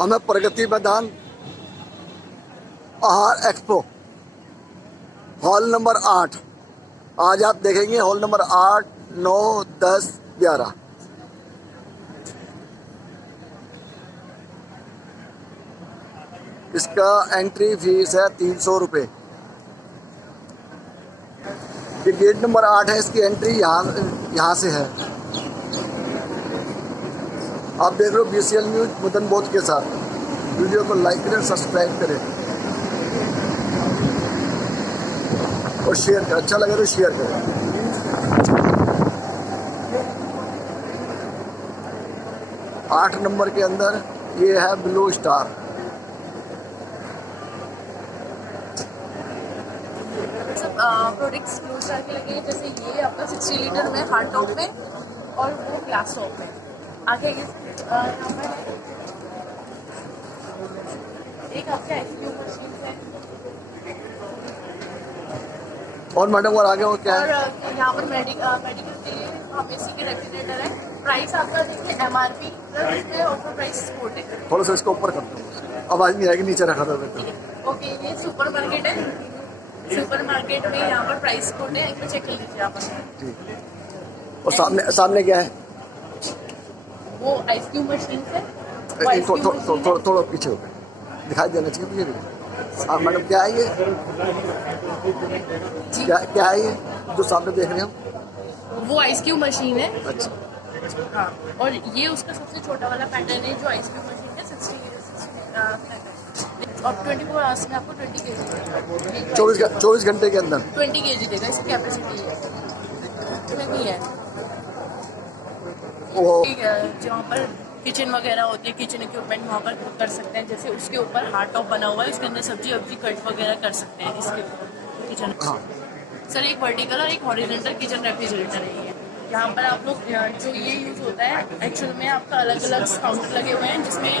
हमें प्रगति मैदान आहार expo hall number 8। आज आप देखेंगे हॉल नंबर 8, 9, 10, 11। इसका एंट्री फीस है 300 रुपये। ये गेट नंबर 8 है, इसकी एंट्री यहाँ से है। आप देख रहे हो BCL न्यूज मदन बोध के साथ। वीडियो को लाइक करें, सब्सक्राइब करें और शेयर करें। अच्छा लगे तो शेयर करें। 8 नंबर के अंदर ये है blue star. Products blue star के लगे, जैसे ये आपका 60 लीटर में हार्ड टॉप में और वो ग्लास टॉप में। आगे यहाँ पर एक आपका आइसक्रीम मशीन है। और मैडम और आगे वो क्या है? और यहाँ पर मेडिकल के लिए हम इसी के रेफ्रिजरेटर है। प्राइस आपका देखिए MRP प्लस इसमें ऑफर प्राइस सपोर्ट है। थोड़ा सा इसको ऊपर कर दो, आवाज नहीं आएगी, नीचे रखा था। ओके, ये सुपर मार्केट है। सुपर मार्केट में यहाँ पर प्राइस कोड है, एक चेक कर लीजिए आप। ठीक। और सामने क्या है? वो आइसक्रीम मशीन है। थोड़ा पीछे हो गए, दिखाई देना चाहिए मुझे भी। हाँ मैडम, क्या है ये? क्या है ये जो सामने देख रहे हो? वो आइसक्रीम मशीन है। अच्छा। हाँ, और ये उसका सबसे छोटा वाला पैटर्न है जो आइसक्रीम मशीन है। 60 और 24 आवर्स में आपको 20 kg 24 घंटे के अंदर 20 kg देगा। इसकी कैपेसिटी है, नहीं है। वो जहाँ पर किचन वगैरह होती है, किचन इक्विपमेंट वहाँ पर कर सकते हैं। जैसे उसके ऊपर हार्ड टॉप बना हुआ है, उसके अंदर सब्जी वब्जी कट वगैरह कर सकते हैं इसके किचन। हाँ। सर, एक वर्टिकल और एक हॉरिजॉन्टल किचन रेफ्रिजरेटर है ये। यहाँ पर आप लोग जो ये यूज़ होता है, एक्चुअल में आपका अलग अलग काउंटर लगे हुए हैं, जिसमें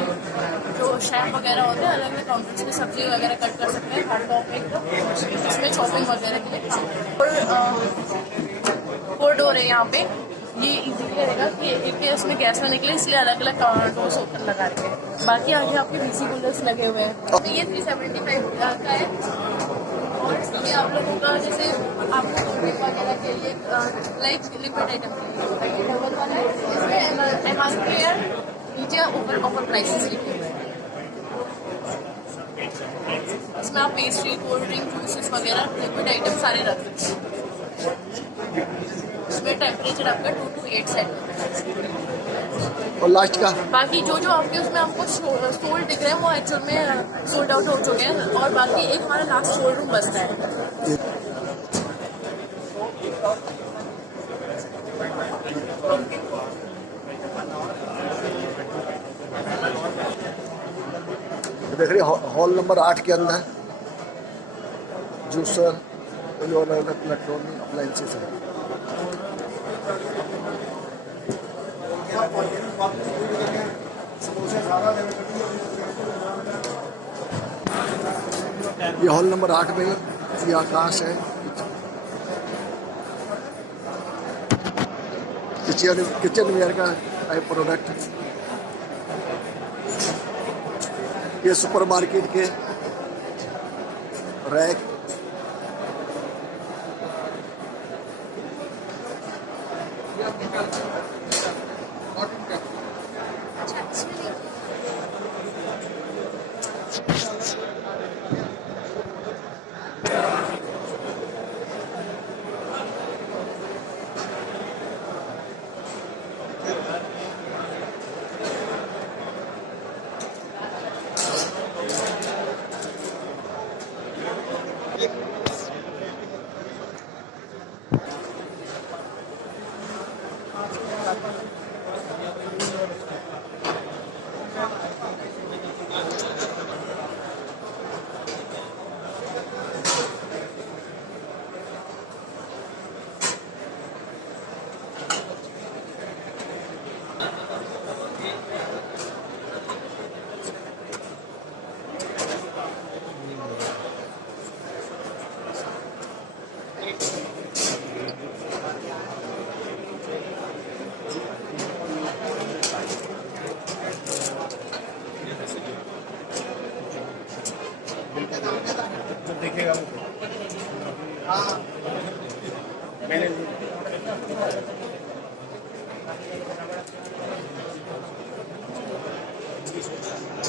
जो शेफ वगैरह होते हैं अलग अलग काउंटर्स में सब्जी वगैरह कट कर सकते हैं। हार्ड टॉप में इसमें चॉपिंग वगैरह के लिए और 4 डोर है यहाँ पे। ये इजीली रहेगा कि एक उसमें गैस में निकले, इसलिए अलग अलग डोर्स ओपन लगा रखे हैं। बाकी आगे आपके BC कूलर्स लगे हुए हैं। तो ये 375 का है। और ये आप लोगों का जैसे आपको कोल्ड ड्रिंक वगैरह के लिए लाइक लिक्विड आइटम के लिए 30 डबल वाला है। इसमें MRP है, नीचे ऊपर ऑफर प्राइसेस लिखे हुए हैं। इसमें आप पेस्ट्री, कोल्ड ड्रिंक, जूसेस वगैरह लिक्विड आइटम सारे रख सकते हैं। इसमें टेम्परेचर आपका 2 to 8 सेट। और लास्ट का बाकी जो आपके उसमें आपको सोल्ड दिख रहे हैं वो एक्चुअल में सोल्ड आउट हो चुके हैं। और बाकी एक हमारा लास्ट शोल रूम बचता है। देख रहे हॉल नंबर 8 के अंदर जूसर और इलेक्ट्रॉनिक अप्लायंसेस है। ये हॉल नंबर 8 में ये आकाश है। किचन वेयर का प्रोडक्ट। ये सुपर मार्केट के रैक।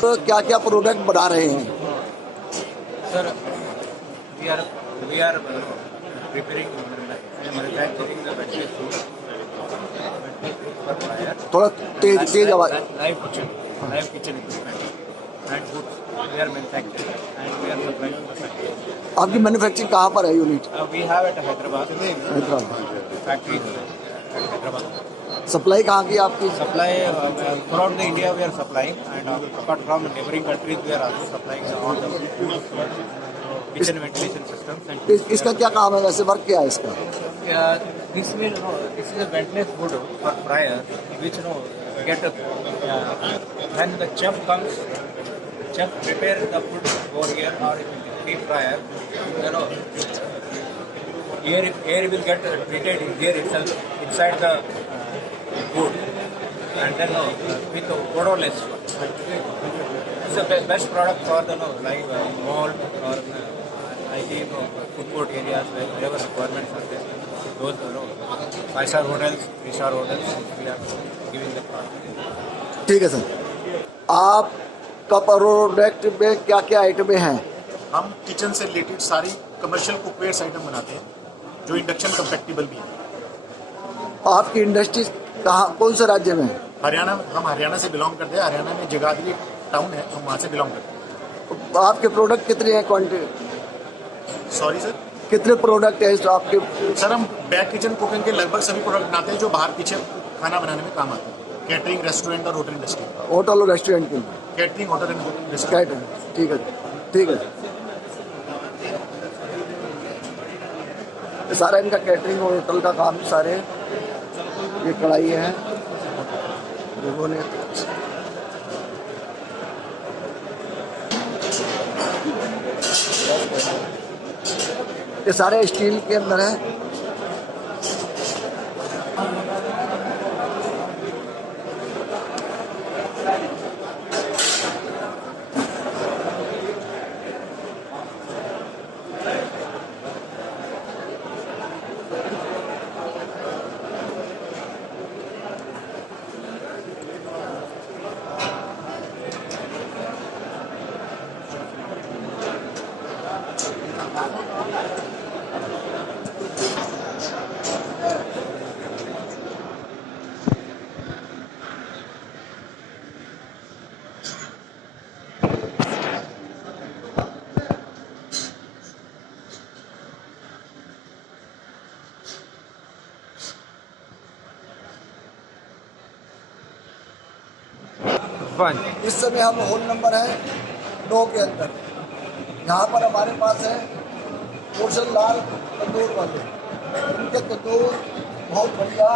तो क्या क्या प्रोडक्ट बना रहे हैं? Sir, we are preparing and manufacturing the battery food for fire. थोड़ा तेज आवाज। Live kitchen equipment and foods. We are manufacturing and we are supplying to the factory. आपकी मैन्युफैक्चरिंग कहाँ पर है unit? We have at Hyderabad Hyderabad. factory at Hyderabad. Supply कहाँ की आपकी? Supply throughout the India we are supplying, and apart from neighboring countries we are also supplying all the kitchen ventilation systems. And इसका क्या काम है वैसे, work क्या है इसका? this is a ventless wood for fryer, which get when the chef comes, chef prepare the food over here or deep fryer, air will get treated here itself inside the wood, and then with odorless. It's the best product for the like mall or IT food court areas wherever requirements are there. Those 5-star hotels, 3-star hotels, we are giving the product. ठीक है sir. आपका product में क्या क्या आइटमें हैं? हम kitchen से रिलेटेड सारी कमर्शियल कुकवेयर्स आइटम बनाते हैं जो इंडक्शन कंपैटिबल भी है। आपकी इंडस्ट्री कहाँ, कौन से राज्य में? हरियाणा, हम हरियाणा से बिलोंग करते हैं। हरियाणा में जगाधरी टाउन है, हम वहाँ से बिलोंग करते हैं। आपके प्रोडक्ट कितने हैं क्वांटिटी? Sorry sir? कितने प्रोडक्ट है जो आपके? सर हम बैक किचन कुकिंग के लगभग सभी प्रोडक्ट बनाते हैं जो बाहर पीछे खाना बनाने में काम आते हैं। कैटरिंग, रेस्टोरेंट और होटल इंडस्ट्री। होटल और रेस्टोरेंट के? Catering, hotel and restaurant. ठीक है, ठीक है। ये सारा इनका कैटरिंग और होटल का काम सारे। ये कढ़ाई है लोगों ने। ये सारे स्टील के अंदर है। इस समय हम होल नंबर है 9 के अंदर। यहाँ पर हमारे पास है रोशन लाल तंदूर वाले। इनके तंदूर बहुत बढ़िया,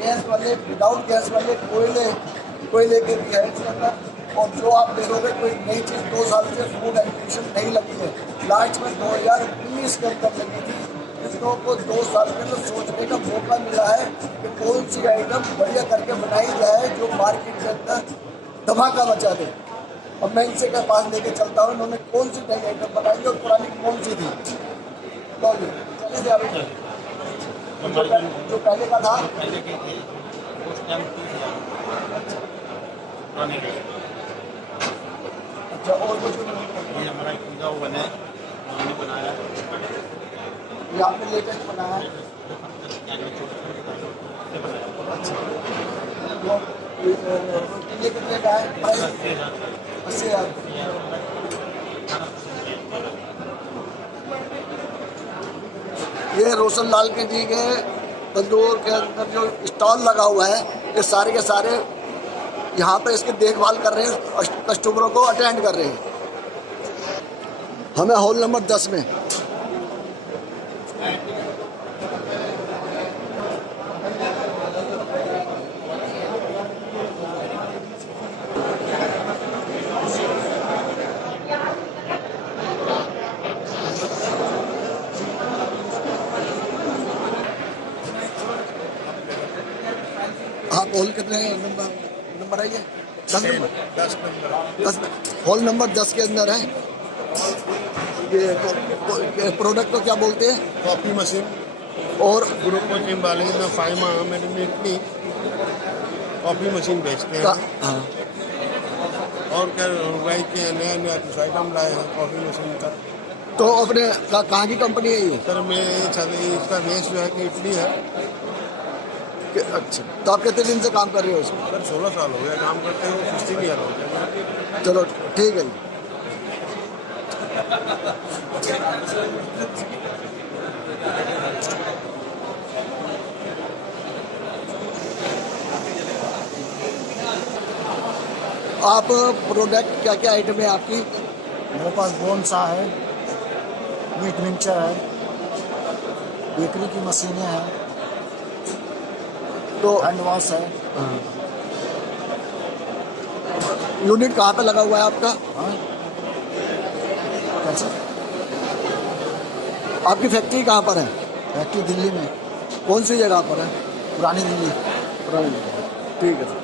गैस वाले, विदाउट गैस वाले, कोयले के भी है इसके अंदर। और जो आप देखोगे कोई नई चीज़ 2 साल से फूड एग्जीबिशन नहीं लगी है। लास्ट में 2019 के अंदर लगी थी। इन लोगों को 2 साल में तो सोचने का मौका मिला है कि कौन सी आइटम बढ़िया करके बनाई जाए जो मार्केट के अंदर धमाका मचा दे। अब मैं इनसे के पास लेके चलता हूँ, इन्होंने कौन सी नई आइटम बनाई और पुरानी कौन सी थी। जो पहले का था, अच्छा, और कुछ ये आपने लेटेस्ट बनाया है? अच्छा, ये कितने का है? 80,000। ये रोशन लाल के जी के तंदूर के अंदर जो स्टॉल लगा हुआ है, ये सारे के सारे यहाँ पे इसकी देखभाल कर रहे हैं, कस्टमरों को अटेंड कर रहे हैं। हमें हॉल नंबर 10 में आप हॉल कितने नंबर है? ये 10 नंबर। 10 हॉल नंबर 10 के अंदर है। ये प्रोडक्ट को क्या बोलते हैं? Coffee machine. और ग्रुप कोचिंग वाले में फाइमा मेरे में इतनी कॉफ़ी मशीन बेचते हैं हाँ, और क्या भाई के नया नया कुछ आइटम लाए हैं कॉफ़ी मशीन का। तो अपने कहाँ की कंपनी है ये? सर मैं इसका बेस जो है कि इटली है। अच्छा, तो आप कितने दिन से काम कर रहे हो इसमें? सर 16 साल हो गया काम करते हुए, 16 ईयर हो गया। चलो ठीक है जी। आप प्रोडक्ट क्या क्या आइटम है आपकी? मेरे पास बोनसा है, मीट मिक्सचर है, बेकरी की मशीनें हैं, तो हैंड वॉश है। यूनिट कहाँ पे लगा हुआ है आपका? हाँ कैसे? आपकी फैक्ट्री कहाँ पर है? फैक्ट्री दिल्ली में, कौन सी जगह पर है? पुरानी दिल्ली। पुरानी जगह। ठीक है सर।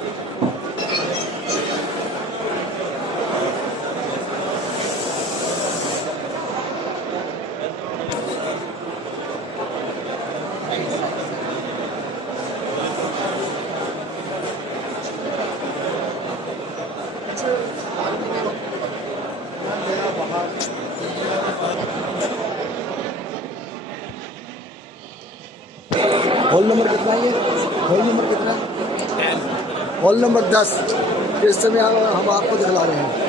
हॉल नंबर कितना है ये? हॉल नंबर कितना है? Hall number 10। इस समय हम आपको दिखला रहे हैं।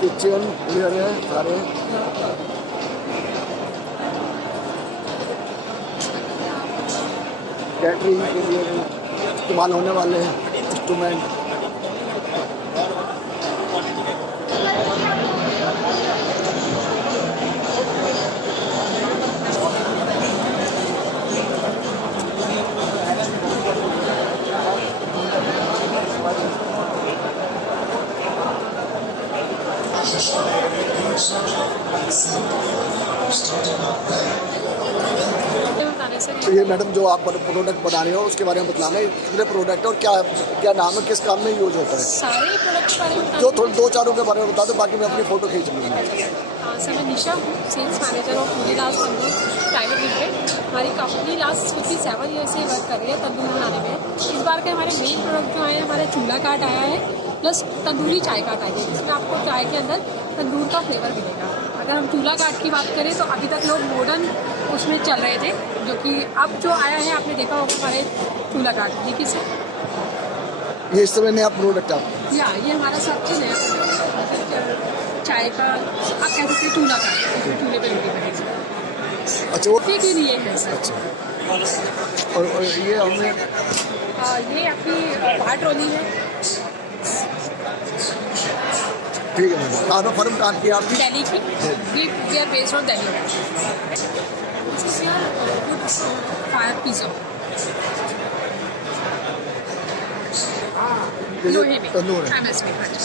किचन क्लियर है सारे। कैटरिंग के लिए इस्तेमाल होने वाले हैं इंस्ट्रूमेंट। तो ये मैडम जो आप प्रोडक्ट बना रहे हो उसके बारे में बताना है, कितने प्रोडक्ट और क्या क्या नाम है, किस काम में यूज होता है? सारे प्रोडक्ट्स बारे में जो थोड़े दो चारों के बारे में बता दो, बाकी मैं अपनी फोटो खींच लूँगा। सर मैं निशा हूँ, sales manager of Munilal Tandoor private limited. हमारी कंपनी लास्ट 57 ईयर से वर्क कर रही है तंदूर बनाने में। इस बार के हमारे मेन प्रोडक्ट जो आए हैं, हमारा चूल्हा काट आया है प्लस तंदूरी चाय काट आई है, जिसमें आपको चाय के अंदर तंदूर का फ्लेवर मिलेगा। अगर हम चूल्हा काट की बात करें तो अभी तक लोग मॉडर्न उसमें चल रहे थे, जो कि अब जो आया है आपने देखा होगा हमारे चूल्हा काट। देखिए सर ये इस समय नया प्रोडक्ट आपका? या ये हमारा सबसे नया चाय का आप कह सकते हैं चूल्हा काट, चूल्हे पे रोटी बनेगी। अच्छा वो कॉफ़ी के लिए है सर। अच्छा। और ये हमने ये आपकी बाहर ट्रॉली है, ठीक है मैडम। कहाँ पर फर्म काम किया आपने? दिल्ली की। We are based on Delhi. This is your fire pizza लोहे में तंदूर है। MS में। हाँ जी।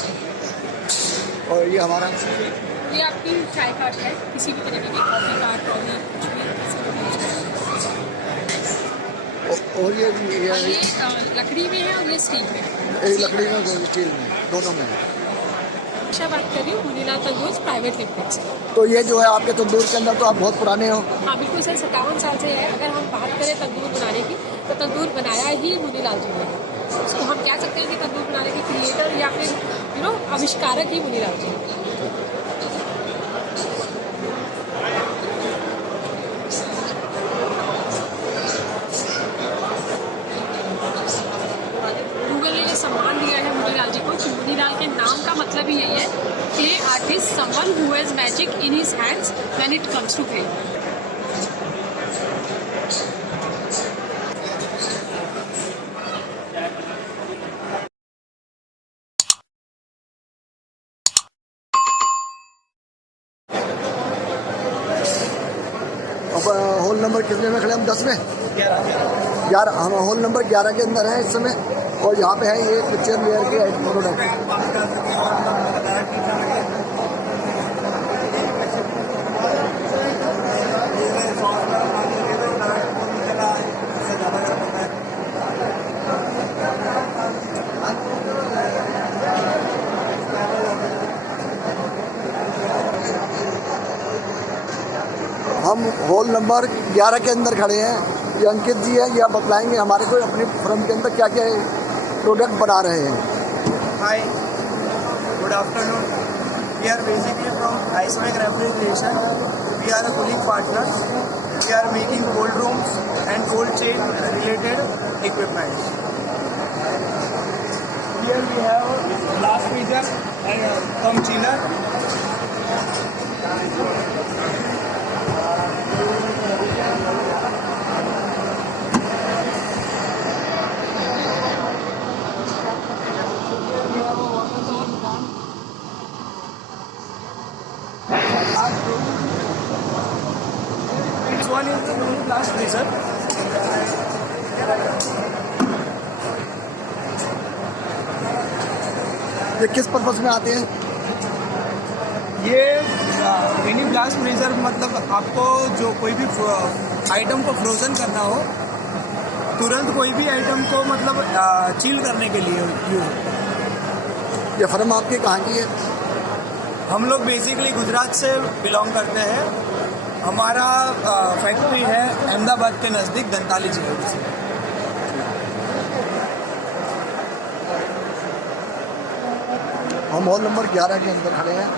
और ये हमारा ये आपकी चाय काट है, किसी भी तरीके की कॉफ़ी काट ट्रॉली कुछ भी किसी को यूज कर। और ये लकड़ी में है और ये स्टील में है। एक लकड़ी में स्टील में दोनों में है। अच्छा बात कर रही हूँ मुनीलाल तंदूर प्राइवेट लिमिटेड से। तो ये जो है आपके तंदूर के अंदर तो आप बहुत पुराने हो। हाँ बिल्कुल सर, 57 साल से है। अगर हम बात करें तंदूर बनाने की तो तंदूर बनाया ही मुनीलाल जी ने है। तो हम कह सकते हैं कि तंदूर बनाने के क्रिएटर या फिर आविष्कारक ही मुनीलाल जी हैं। गूगल ने ये सम्मान दिया है मुनीलाल जी को कि मुनीलाल के नाम का मतलब ही यही है, clay artist someone who has magic in his hands when it comes to clay. अब होल नंबर कितने में खड़े हम? 10 में 11। हम होल नंबर 11 के अंदर हैं इस समय। और यहाँ पे है ये किचन वेयर के प्रोडक्ट। हम हॉल नंबर 11 के अंदर खड़े हैं। ये अंकित जी हैं, ये आप बतलाएंगे हमारे को अपनी फर्म के अंदर क्या क्या प्रोडक्ट बना रहे हैं। Hi, good afternoon. We are basically from Iceberg Refrigeration. We are a colleague partners. We are making cold rooms and cold chain related equipment. Here we have glass freezer and cum chiller. This one is the mini glass freezer. ये किस purpose में आते हैं? ये mini blast freezer मतलब आपको जो कोई भी आइटम को फ्रोजन करना हो, तुरंत कोई भी आइटम को मतलब चिल करने के लिए यूज। ये फर्म आपकी कहाँ की है? हम लोग बेसिकली गुजरात से बिलोंग करते हैं। हमारा फैक्ट्री है अहमदाबाद के नज़दीक दंताली जिले से। हम हॉल नंबर 11 के अंदर खड़े हैं।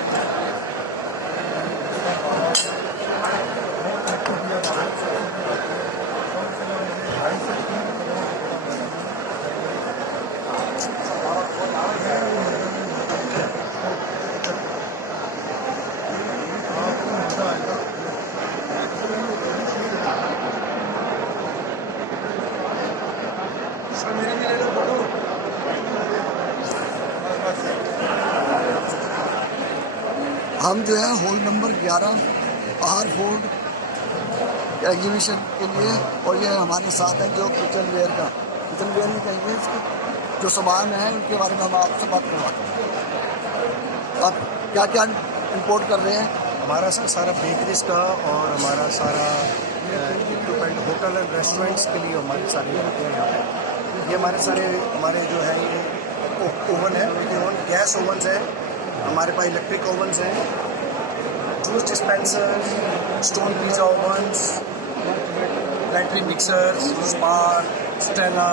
हम जो है hall number 11 R Ford exhibition के लिए, और ये हमारे साथ है जो किचन वेयर नहीं कहेंगे इसको, जो सामान है उनके बारे में हम आपसे बात करवाते हैं। आप क्या क्या इंपोर्ट कर रहे हैं? हमारा सर सारा बेकरीज का और हमारा सारा इक्विपमेंट होटल एंड रेस्टोरेंट्स के लिए हमारे सारे होते हैं यहाँ पे। ये हमारे जो है ये ओवन है, ओवन गैस ओवन्स है, हमारे पास इलेक्ट्रिक ओवन्स हैं, juice dispenser, stone pizza ओवन्स, battery mixers, spark, Stella,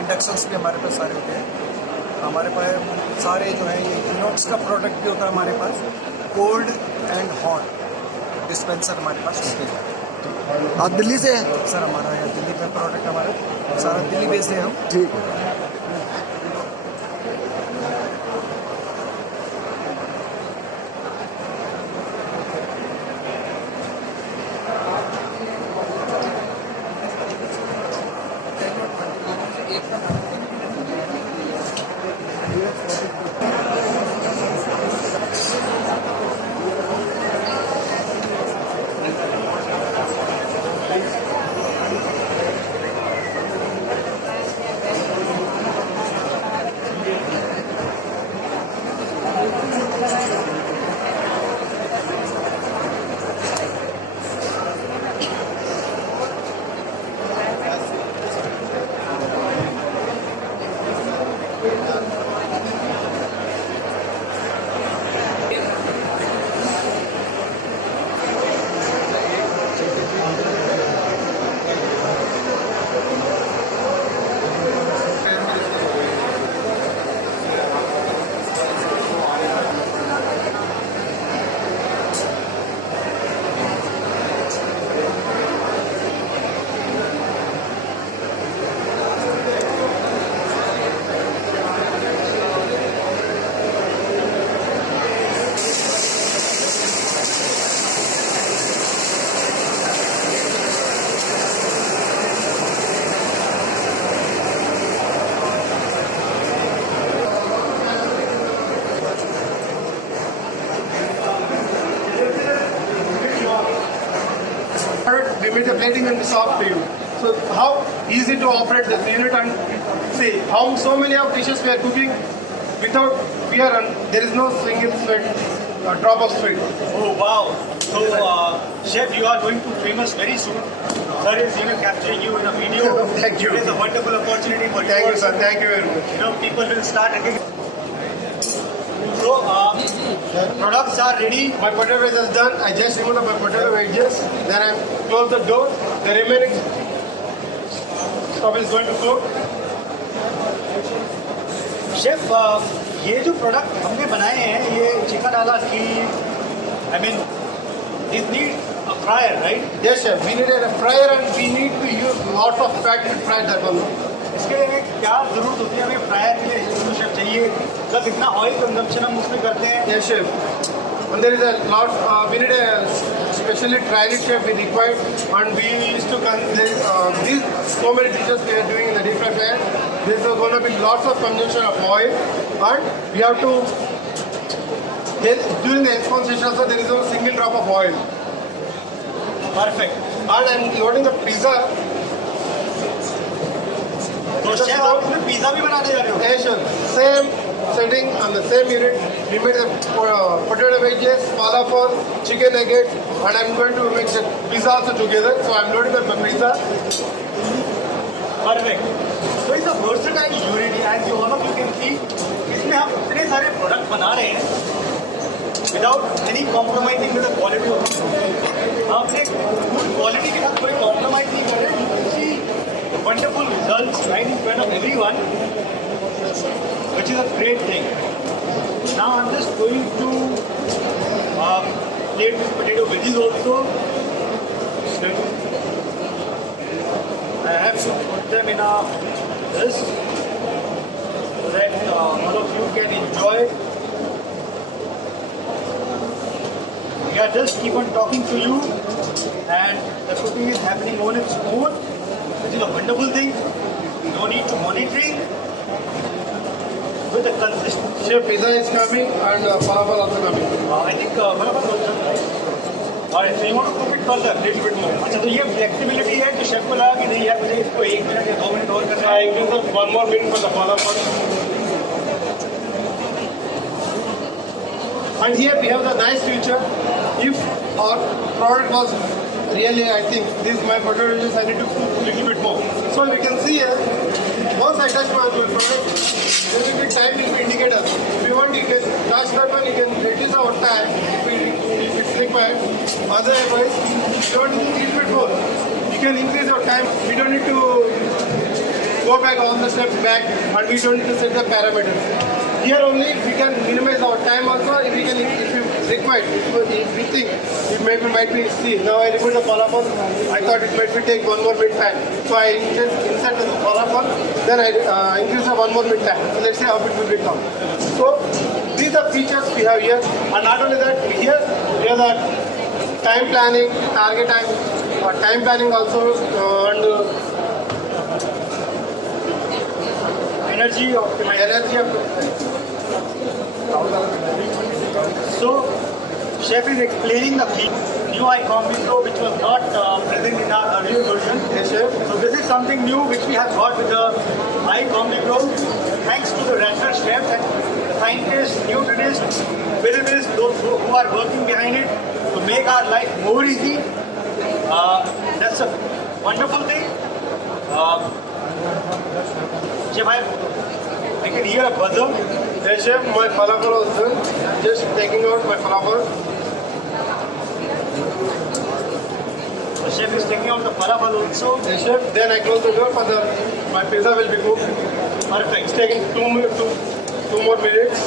inductions भी हमारे पास सारे होते हैं। हमारे पास सारे जो है ये इनॉक्स का प्रोडक्ट भी होता है हमारे पास, कोल्ड एंड हॉट डिस्पेंसर हमारे पास होते हैं। आप दिल्ली से हैं? सर हमारा यहाँ दिल्ली में प्रोडक्ट हमारा सारा दिल्ली बेस्ड है हम। ठीक है। We made the plating and the soft to you. So how easy to operate the unit and See, how so many of dishes we are cooking without fear and there is no single sweat, drop of sweat. Oh wow! So, chef, you are going to famous very soon. Sir is capturing you in a video. Thank you. It is a wonderful opportunity for Thank you, you. sir. Thank you very much. People will start again. So, products are ready. My potato wedge is done. I just removed my potato wedges. Then I close the door. The remaining stuff is going to cook. Chef ये जो product हमने बनाए हैं ये chicken आला की I mean this need a fryer right Yes, chef. We need a fryer and we need to use lots of fat to fry that one. इसके लिए क्या जरूरत होती है हमें फ्रायर के लिए तो शेफ चाहिए प्लस इतना ऑयल कंजम्पशन हम उसमें करते हैं Yes, chef. And there is a lot. We need a specially tried chef we required, and we used to these so many dishes we are doing in the different way. There is going to be lots of consumption of oil, and we have to during the expansion also there is no single drop of oil. Perfect And I'm loading the pizza. तो chef आप इसमें pizza भी बनाने जा रहे हो Yes, sir. Same setting on the same unit. We made the potato wedges, falafel, chicken nugget, and I'm going to make the pizza also together. So I'm loading the pizza. Perfect तो it's a versatile unit and जो all of you can see इसमें हम इतने सारे product बना रहे हैं without any compromising with the quality of हम अपने फूड क्वालिटी के साथ कोई कॉम्प्रोमाइज नहीं कर रहे हैं see wonderful results right in front of everyone which is a great thing now I am just going to plate this potato veggies also I have to put them in this so that all of you can enjoy. We are just keep on talking to you and the cooking is happening on its own, which is a wonderful thing. No need to monitoring with the consistency. Chef, pizza is coming and falafel also coming. I think falafel was done, right? Alright, so you want to cook it further, little bit more. अच्छा तो ये flexibility है जो chef को लगा कि नहीं यार मुझे इसको 1 मिनट या 2 मिनट और करना है. I increase one more minute for the falafel. And here we have the nice feature. If our product was really, I think this my potato wedges I need to cook a little bit more. So we can see here. Once I touch my product, there will be time indicator. If you want, you can touch that one. You can reduce our time if it's required. Otherwise, you don't need a little bit more. You can increase your time. We don't need to go back all the steps back, and we don't need to set the parameters. Here only we can minimize our time also. If we can, if you required, if we think it might be. See, now I remove the falafel. I thought it might be take 1 more minute time, so I insert the falafel. Then I increase the 1 more minute time. So let's see how it will become. So these are features we have here, and not only that, here we have the time planning, target time, time planning also, and Energy optimization. So, chef is explaining the new iCombi Pro which was not present in our earlier version. Yes, chef. So this is something new which we have got with the iCombi Pro. Thanks to the restaurant chefs and the scientists, nutritionists, physicists, those who are working behind it to make our life more easy. That's a wonderful thing. Chef, I can hear a buzzer. Yes, chef, my falafel was done. Just taking out my falafel. The chef is taking out the falafel also. Yes, chef. Then I close the door for my pizza will be cooked. Perfect. It's taking 2 more minutes.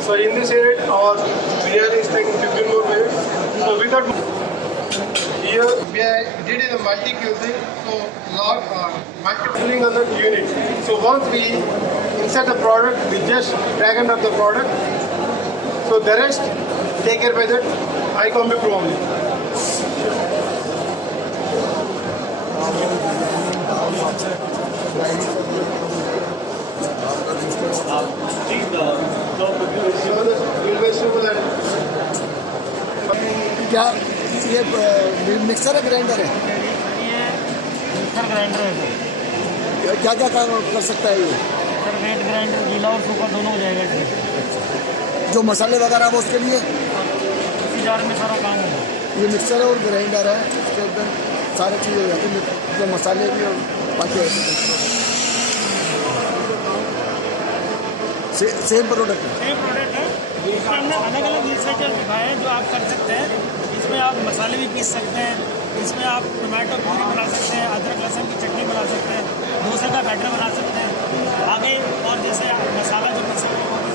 So in this unit, our biryani is taking 15 more minutes. So without here we did in a multi-cuisine, so multi-filling on the unit. So once we insert the product, we just drag and drop the product. So the rest, take care by that iCombi Pro only. So the vegetable and क्या ये mixer है, grinder है? ये mixer grinder है sir. क्या क्या काम कर सकता है ये? सर वेट ग्राइंडर गीला और सूखा दोनों हो जाएगा इसमें। जो मसाले वगैरह वो उसके लिए इसी जार में सारा काम होगा। ये मिक्सर है और ग्राइंडर है, इसके अंदर सारी चीज़ें हो जाती हैं, जो मसाले भी और बाकी सेम प्रोडक्ट है। सेम प्रोडक्ट है। इसमें हमने अलग अलग फीचर दिखाए हैं जो आप कर सकते हैं। इसमें आप मसाले भी पीस सकते हैं, इसमें आप टमाटो प्यूरी बना सकते हैं, अदरक लहसुन की चटनी बना सकते हैं, डोसे का बैटर बना सकते हैं आगे, और जैसे मसाला जो पीस सकते हैं वो भी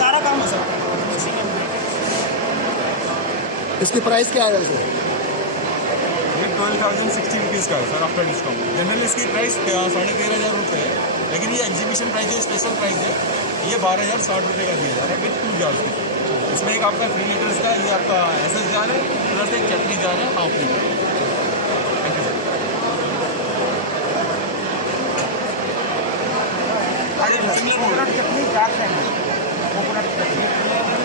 सारा काम हो सकता है इसी के अंदर। इसकी प्राइस क्या है वैसे? ये 12,060 रुपीज़ का है सर आफ्टर डिस्काउंट। जनरली इसकी प्राइस 13,500 रुपये है, लेकिन ये एग्जीबिशन प्राइस है, स्पेशल प्राइस है, ये 12,060 रुपये का दिया जा रहा है विथ 2 जार। इसमें एक आपका 3 लीटर्स का ये आपका एसएस जार है, प्लस एक चटनी जार है 1/2 litre. Thank you sir. Chutney jar है, कोकोनट चटनी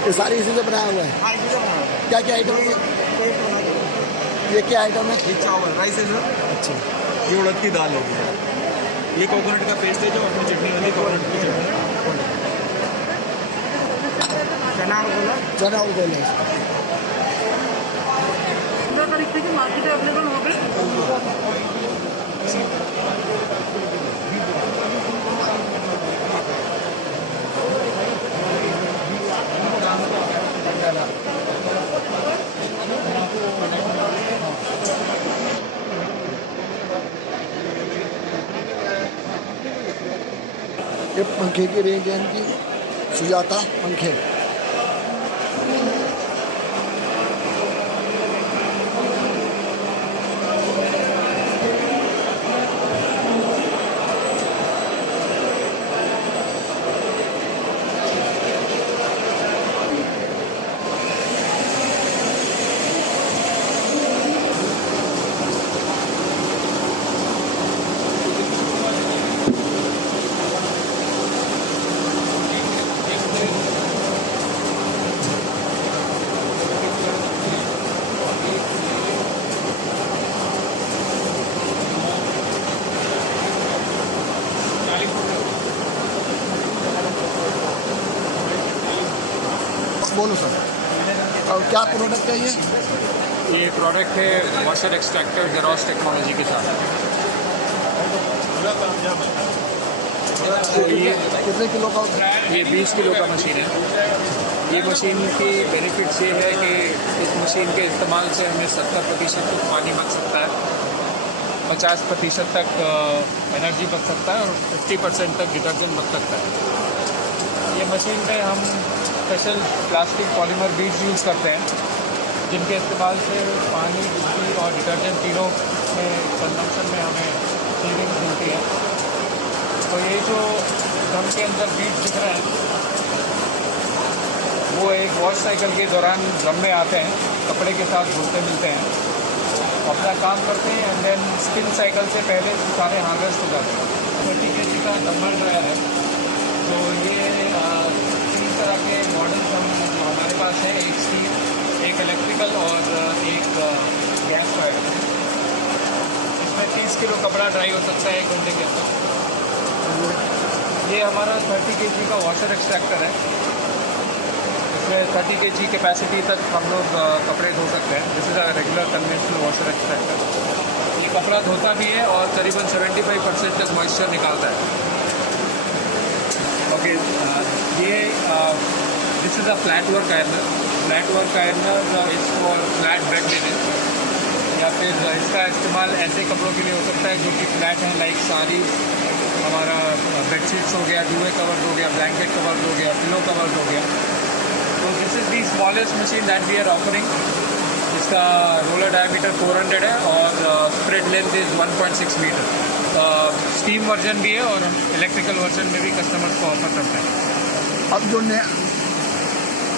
ये सारी इसी से बनाया हुआ है? हाँ इसी से बनाया हुआ है। क्या क्या आइटम है ये? क्या आइटम है? ये चावल राइस है सर। अच्छा, ये उड़द की दाल होगी। ये कोकोनट का पेस्ट है जो अपनी चटनी वाली कोकोनट की चटनी। चना और गोला चना और गोला पूरा तरीके से मार्केट में अवेलेबल हो गए। ये पंखे की रेंज है इनकी, सुजाता पंखे। बोलो सर, और क्या प्रोडक्ट है ये? ये प्रोडक्ट है वॉशर एक्सट्रैक्टर जेरोस टेक्नोलॉजी के साथ। तो ये कितने किलो का होता है? ये 20 किलो का मशीन है। ये मशीन की बेनिफिट्स ये है कि इस मशीन के इस्तेमाल से हमें 70% तक पानी बच सकता है, 50% तक एनर्जी बच सकता है और 50% तक डिटर्जेंट बच सकता है। ये मशीन में हम special plastic polymer beads use करते हैं, जिनके इस्तेमाल से पानी, बिजली और डिटर्जेंट तीनों में कंजम्पशन में हमें सेविंग मिलती है। तो ये जो ड्रम के अंदर बीड्स दिख रहे हैं वो एक वॉश साइकिल के दौरान ड्रम में आते हैं, कपड़े के साथ घुलते मिलते हैं, अपना काम करते हैं एंड देन स्पिन साइकिल से पहले सारे हार्वेस्ट हो जाते हैं। 30 kg का डबल ड्रायर है। तो ये 3 तरह के मॉडल्स हमारे पास है, एक स्टीम, एक इलेक्ट्रिकल और एक गैस ड्रायर। इसमें 30 किलो कपड़ा ड्राई हो सकता है 1 घंटे के अंदर। ये हमारा 30 kg का वॉशर एक्सट्रैक्टर है। इसमें 30 kg कैपेसिटी तक हम लोग कपड़े धो सकते हैं। This is a regular conventional washer extractor. ये कपड़ा धोता भी है और करीबन 75% तक मॉइस्चर निकालता है। ओके, ये this is a flat work ironer. Flat work ironer is for flat bed linen, या फिर इसका इस्तेमाल ऐसे कपड़ों के लिए हो सकता है जो कि फ्लैट हैं, लाइक साड़ी, हमारा बेडशीट्स हो गया, दुए कवर्स हो गया, ब्लैंकेट कवर्स हो गया, पिलो कवर्स हो गया। तो this is the smallest machine that we are offering. इसका रोलर डायमीटर 400 है और spread length is 1.6 metre. Steam version भी है और इलेक्ट्रिकल वर्जन में भी कस्टमर्स को ऑफर करते हैं। अब जो नया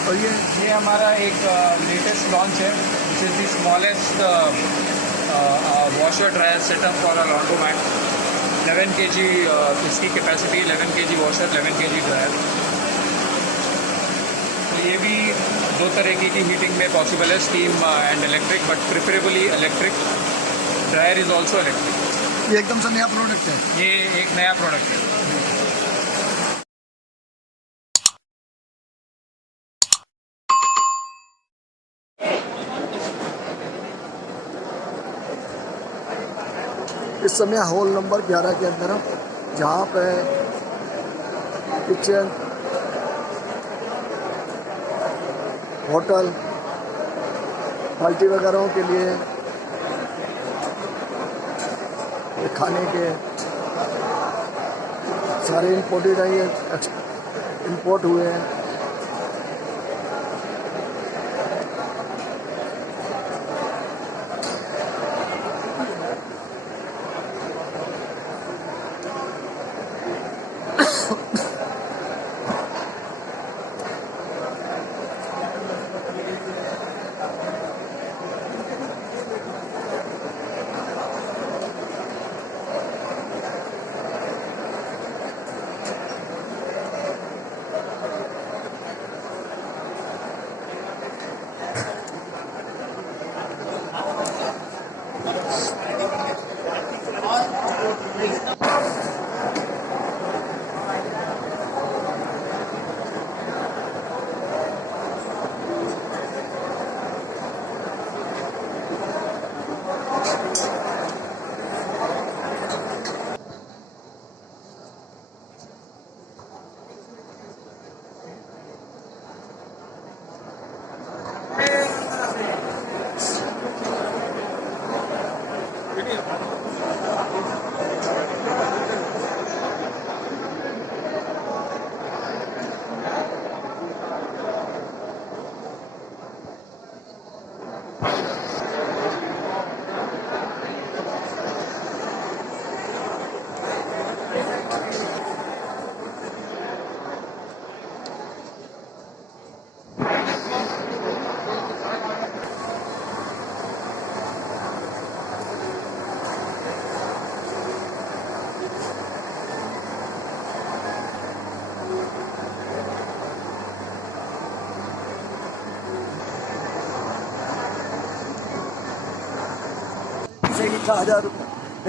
और ये हमारा एक लेटेस्ट लॉन्च है, which is the smallest washer dryer setup for a laundromat. 11 kg इसकी capacity, 11 kg washer, 11 kg dryer. तो ये भी दो तरीके की हीटिंग में पॉसिबल है, steam and electric, but preferably electric. Dryer is also electric. ये एकदम से नया प्रोडक्ट है। ये एक नया प्रोडक्ट है। इस समय हॉल नंबर 11 के अंदर हम, जहाँ पे किचन, होटल, पार्टी वगैरह के लिए खाने के सारे इम्पोर्टेड हैं, ये इम्पोर्ट हुए हैं।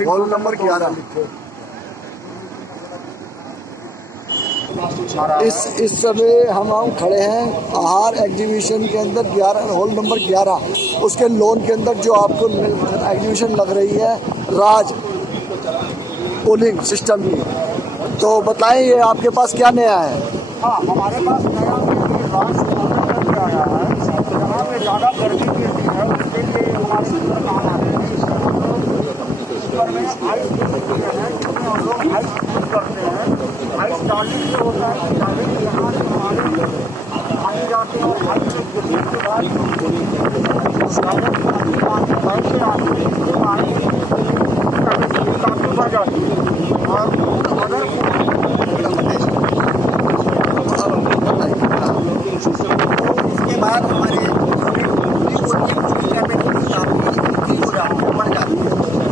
हॉल नंबर 11 लिखो। इस समय हम खड़े हैं आहार एग्जीबिशन के अंदर 11 हॉल नंबर 11। उसके लोन के अंदर जो आपको एग्जीबिशन लग रही है राज कूलिंग सिस्टम की, तो बताएं ये आपके पास क्या नया है? हाँ, हमारे पास नया राज करके आया है। जहाँ पे ज़्यादा गर्मी गिरती है उसके लिए हमारे अंदर काम आते हैं। ऊपर में आइस गिरती है, जिसमें हम लोग आइस यूज करते हैं। आइस डालने से होता है कि डायरेक्ट यहाँ से हमारे पानी जाते हैं और आइस से गिरने के बाद बैठ के आते हैं, तो पानी काफ़ी बढ़ जाती है। और अगर इसके बाद हमारे बढ़ जाती है।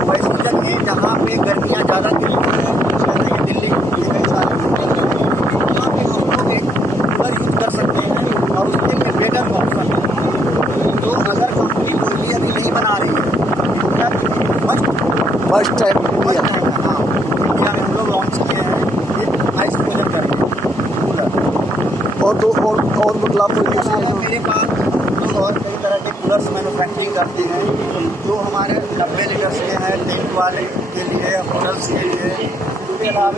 वैसी जगह जहाँ पे गर्मियाँ ज़्यादा गिरती हैं, जैसे कि दिल्ली के कई सारे वहाँ पे हम लोग एक कूलर यूज कर सकते हैं और उसके लिए बेटर ऑप्शन है। तो अगर कंपनी कोई भी अभी नहीं बना रही है, फर्स्ट टाइम हाँ इंडिया में हम लोग लॉन्च किए हैं ये आइस फ्रोजन करके कूलर। और मतलब मेरे पास और कई तरह के कूलर्स मैन्युफैक्चरिंग करते हैं, जो हमारे 90 लीटर्स के हैं टेंट वाले के लिए, होटल्स के लिए। इसके अलावा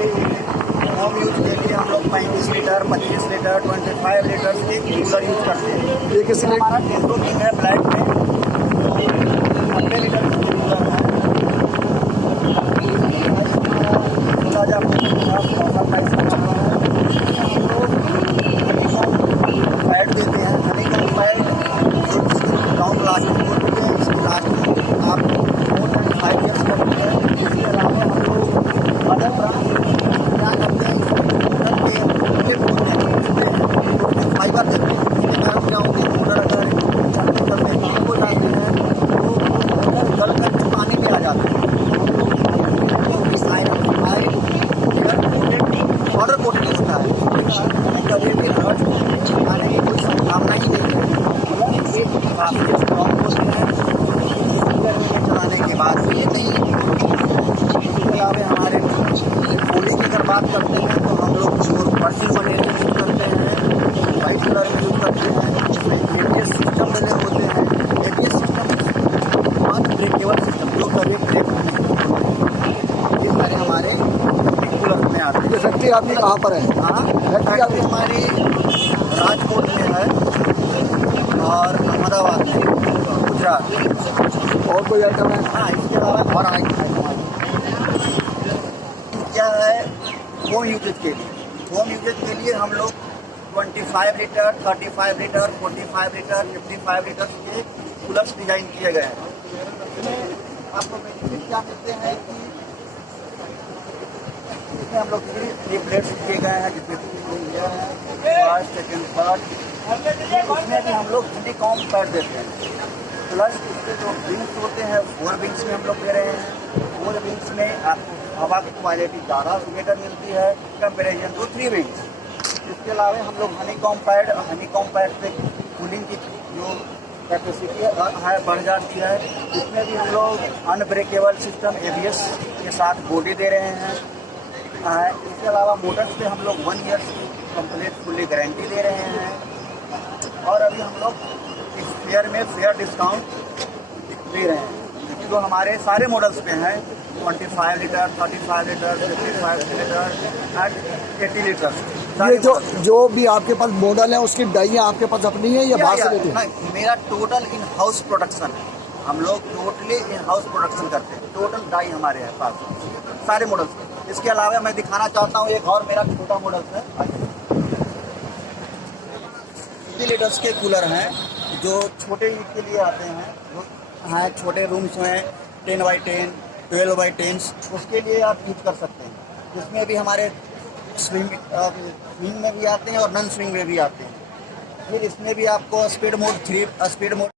होम यूज के लिए हम लोग 35 लीटर 25 लीटर 25 लीटर्स के कूलर यूज करते हैं। ये किसी ने हमारा टेस्टो किंग है ब्लैक में 90 लीटर का कूलर है। पैड देते हैं, हनी का पैड लॉन्ग लास्टिंग होती है। इसकी लास्टिंग आप 4.5 ईयर्स करती है। इसके अलावा हम लोग अदर क्या करते हैं, फाइबर देते हैं। इसके कारण क्या होती है, कूलर अगर चलते चलते ये फैक्ट्री आपकी कहाँ पर है? हाँ, फैक्ट्री हमारी राजकोट में है और अहमदाबाद में, गुजरात। और कोई आइटम है? हाँ, इसके अलावा और आइटम क्या है होम यूजेज के लिए। होम यूजेज के लिए हम लोग 25 लीटर, 35 लीटर, 45 लीटर, 55 लीटर के कूलर्स डिजाइन किए गए हैं। इसमें आपको बेनिफिट क्या मिलते हैं कि इसमें हम लोग 3 प्लेट्स दिए गए हैं, जिसमें 3 लेयर हैं, फर्स्ट, सेकेंड, थर्ड। उसमें भी हम लोग यूनिकॉम पैड देते हैं। प्लस इसके जो विंग्स होते हैं 4 विंग्स में हम लोग दे रहे हैं। 4 विंग्स में आपको हवा की क्वालिटी ज़्यादा बेटर मिलती है कंपेरिजन टू 3 विंग्स। इसके अलावा हम लोग हनीकॉम पैड से कूलिंग की जो कैपेसिटी है बढ़ जाती है। इसमें भी हम लोग अनब्रेकेबल सिस्टम ABS के साथ बॉडी दे रहे हैं। इसके अलावा मोटर्स पे हम लोग 1 ईयर की कंप्लीट फुल्ली गारंटी दे रहे हैं। और अभी हम लोग इस फेयर में फेयर डिस्काउंट दे रहे हैं जो हमारे सारे मॉडल्स पे हैं। 25 litre, 35 litre, 55 litre and 80 litre. ये जो भी आपके पास मॉडल है उसकी डाइयाँ आपके पास अपनी है या बाहर से लेते हैं? नहीं, मेरा टोटल इन हाउस प्रोडक्शन है। हम लोग टोटली इन हाउस प्रोडक्शन करते हैं। टोटल डाई हमारे हैं पास सारे मॉडल्स। इसके अलावा मैं दिखाना चाहता हूँ एक और मेरा छोटा मॉडल है। 50 लीटर्स के कूलर हैं जो छोटे यूज के लिए आते हैं, जो हैं छोटे रूम्स में 10x10, 12x10, उसके लिए आप यूज कर सकते हैं। जिसमें भी हमारे स्विंग में भी आते हैं और नॉन स्विंग में भी आते हैं। फिर इसमें भी आपको स्पीड मोड